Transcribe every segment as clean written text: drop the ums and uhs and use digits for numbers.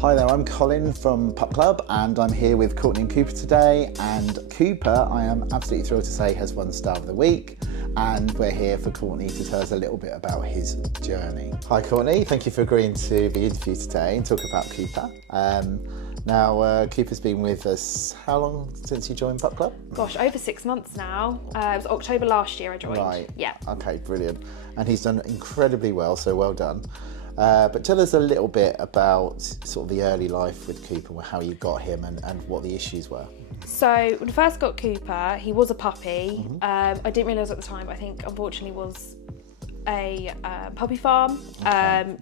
Hi there, I'm Colin from PupClub and I'm here with Courtney and Cooper today, and Cooper, I am absolutely thrilled to say, has won Star of the Week, and we're here for Courtney to tell us a little bit about his journey. Hi Courtney, thank you for agreeing to be interviewed today and talk about Cooper. Now, Cooper's been with us, how long since you joined PupClub? Gosh, over 6 months now. It was October last year I joined. Right. Yeah. Okay, brilliant. And he's done incredibly well, so well done. But tell us a little bit about sort of the early life with Cooper, how you got him and what the issues were. So when I first got Cooper, he was a puppy. I didn't realise at the time, but I think unfortunately was a puppy farm,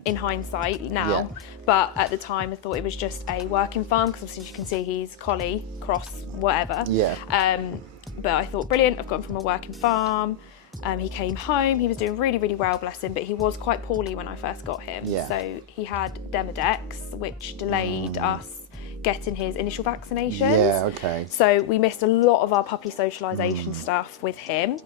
in hindsight now. Yeah. But at the time I thought it was just a working farm, because obviously you can see he's collie, cross, whatever. Yeah. But I thought, brilliant, I've got him from a working farm. He came home, he was doing really, really well, bless him, but he was quite poorly when I first got him. Yeah. So he had Demodex, which delayed us getting his initial vaccinations. Yeah, okay. So we missed a lot of our puppy socialisation stuff with him.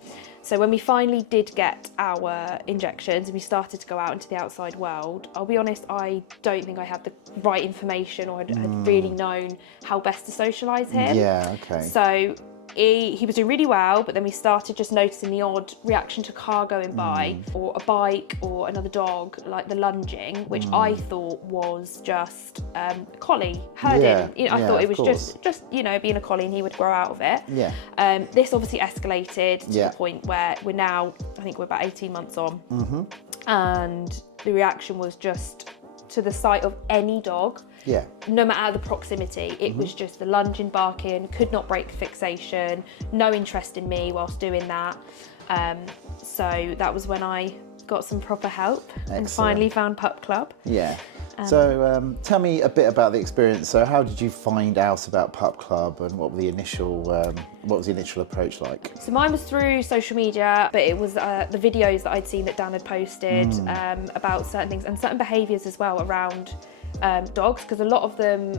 So when we finally did get our injections and we started to go out into the outside world, I'll be honest, I don't think I had the right information or had really known how best to socialise him. Yeah, okay. So he was doing really well, but then we started just noticing the odd reaction to a car going by or a bike or another dog, like the lunging, which I thought was just collie herding. Yeah, I thought it was course. just being a collie and he would grow out of it. Yeah. This obviously escalated to Yeah. the point where we're now, I think we're about 18 months on, and the reaction was just to the sight of any dog. Yeah. No matter the proximity, it was just the lunging, barking, could not break fixation, no interest in me whilst doing that. So that was when I got some proper help and Excellent. finally found PupClub. Yeah. So tell me a bit about the experience. So how did you find out about PupClub and what was the initial approach like? So mine was through social media, but it was the videos that I'd seen that Dan had posted about certain things and certain behaviours as well around dogs, because a lot of them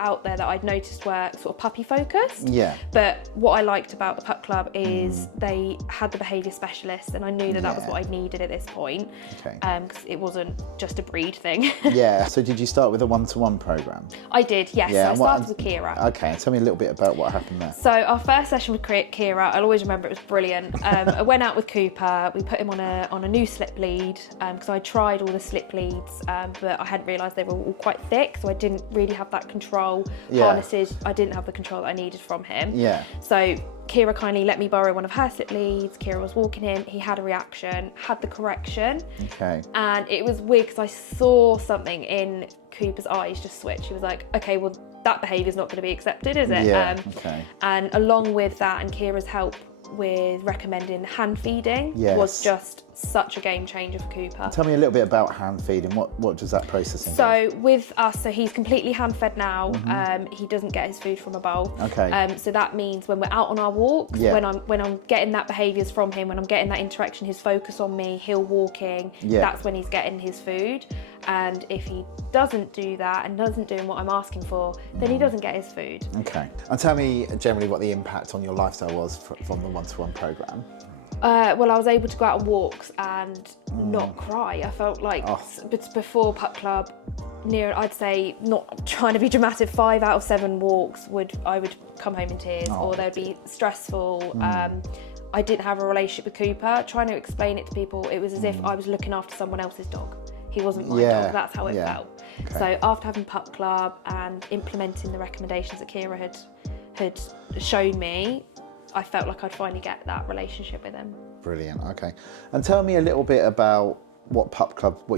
out there that I'd noticed were sort of puppy focused. Yeah. But what I liked about the PupClub is they had the behaviour specialist, and I knew that that was Yeah. what I needed at this point. Okay. Because it wasn't just a breed thing. Yeah. So did you start with a one-to-one program? I did, yes. Yeah, So I and what- started with Kira. Okay. Tell me a little bit about what happened there. So our first session with Kira, I'll always remember, it was brilliant. I went out with Cooper, we put him on a new slip lead, because I tried all the slip leads, but I hadn't realised they were all quite thick, so I didn't really have that control. Yeah. Harnesses, I didn't have the control that I needed from him. Yeah. So Kira kindly let me borrow one of her slip leads. Kira was walking him, he had a reaction, had the correction. Okay. And it was weird because I saw something in Cooper's eyes just switch. He was like, okay, well, that behaviour is not going to be accepted, is it? Yeah, okay. And along with that and Kira's help with recommending hand feeding Yes. was just such a game changer for Cooper. Tell me a little bit about hand feeding. What does that process involve? So with us, so he's completely hand fed now. He doesn't get his food from a bowl. Okay. So that means when we're out on our walks, Yeah. when I'm getting that behaviours from him, when I'm getting that interaction, his focus on me, hill walking, Yeah. that's when he's getting his food. And if he doesn't do that and doesn't do what I'm asking for, then he doesn't get his food. Okay. And tell me generally what the impact on your lifestyle was from the one-to-one program. Well, I was able to go out on walks and not cry. I felt like before PupClub, I'd say, not trying to be dramatic, 5 out of 7 walks I would come home in tears, or they'd be stressful. I didn't have a relationship with Cooper. Trying to explain it to people, it was as if I was looking after someone else's dog. He wasn't my dog, that's how it felt. Okay. So after having PupClub and implementing the recommendations that Kira had shown me, I felt like I'd finally get that relationship with him. Brilliant. Okay. And tell me a little bit about what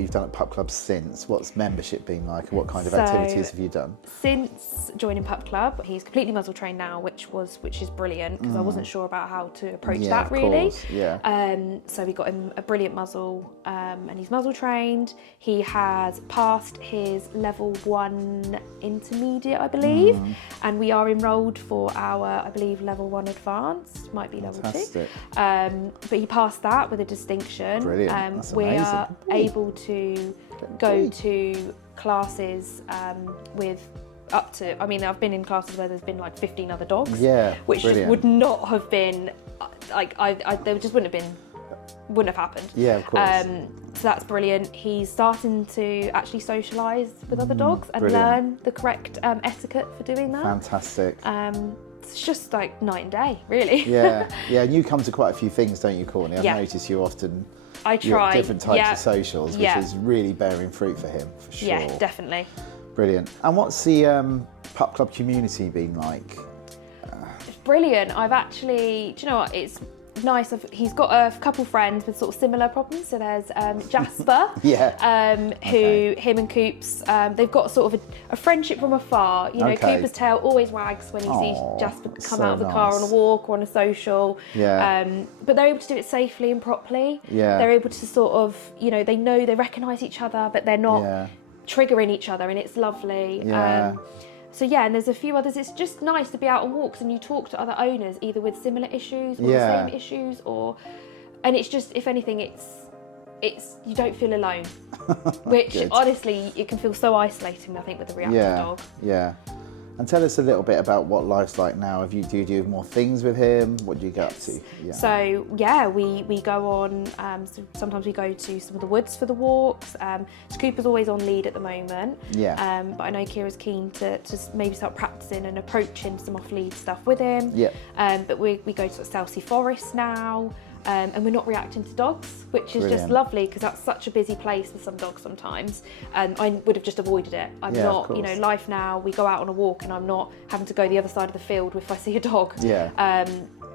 you've done at PupClub since. What's membership been like, and what kind of activities have you done? Since joining PupClub, he's completely muzzle trained now, which is brilliant, because I wasn't sure about how to approach that of really. course, yeah. So we got him a brilliant muzzle, and he's muzzle trained. He has passed his level 1 intermediate, I believe, and we are enrolled for our, I believe, level 1 advanced, might be level 2. Fantastic. But he passed that with a distinction. Brilliant. That's we amazing. are able to go to classes with up to, I mean, I've been in classes where there's been like 15 other dogs, Yeah, which just brilliant. would not have been, like, there just wouldn't have happened. Yeah, of course. So that's brilliant. He's starting to actually socialise with other dogs and brilliant. learn the correct etiquette for doing that. Fantastic. It's just like night and day, really. Yeah, yeah. And you come to quite a few things, don't you, Courtney? I've Yeah. noticed you often. I You're at try. different types Yeah. of socials, which Yeah. is really bearing fruit for him, for sure. Yeah, definitely. Brilliant. And what's the Pup Club community been like? It's brilliant. I've actually, do you know what? It's nice. He's got a couple friends with sort of similar problems. So there's Jasper, Yeah. who him and Coops, they've got sort of a friendship from afar. You know, Okay. Cooper's tail always wags when he Aw, sees Jasper come so out of the car on a nice. walk or on a social. Yeah. But they're able to do it safely and properly. Yeah. They're able to sort of, you know, they recognise each other, but they're not Yeah. triggering each other, and it's lovely. Yeah. So yeah, and there's a few others. It's just nice to be out on walks and you talk to other owners, either with similar issues or Yeah. the same issues, and it's just, if anything, it's you don't feel alone. Which Good. honestly, it can feel so isolating, I think, with a reactive Yeah. dog. Yeah. And tell us a little bit about what life's like now. Do you do more things with him? What do you get up to? Yeah. So yeah, we go on. So sometimes we go to some of the woods for the walks. So Cooper's always on lead at the moment. Yeah. But I know Kira's keen to maybe start practicing and approaching some off lead stuff with him. Yeah. But we go to Southsea Forest now. And we're not reacting to dogs, which is Brilliant. just lovely, because that's such a busy place for some dogs sometimes. I would have just avoided it. I'm Yeah, of not, you know, course. life now, we go out on a walk and I'm not having to go the other side of the field if I see a dog. Yeah.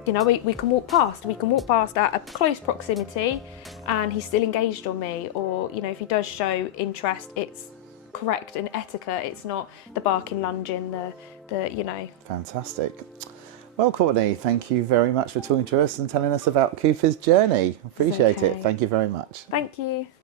You know, we can walk past. We can walk past at a close proximity and he's still engaged on me. Or, you know, if he does show interest, it's correct and etiquette. It's not the barking, lunging, the you know. Fantastic. Well, Courtney, thank you very much for talking to us and telling us about Cooper's journey. Appreciate okay. it. Thank you very much. Thank you.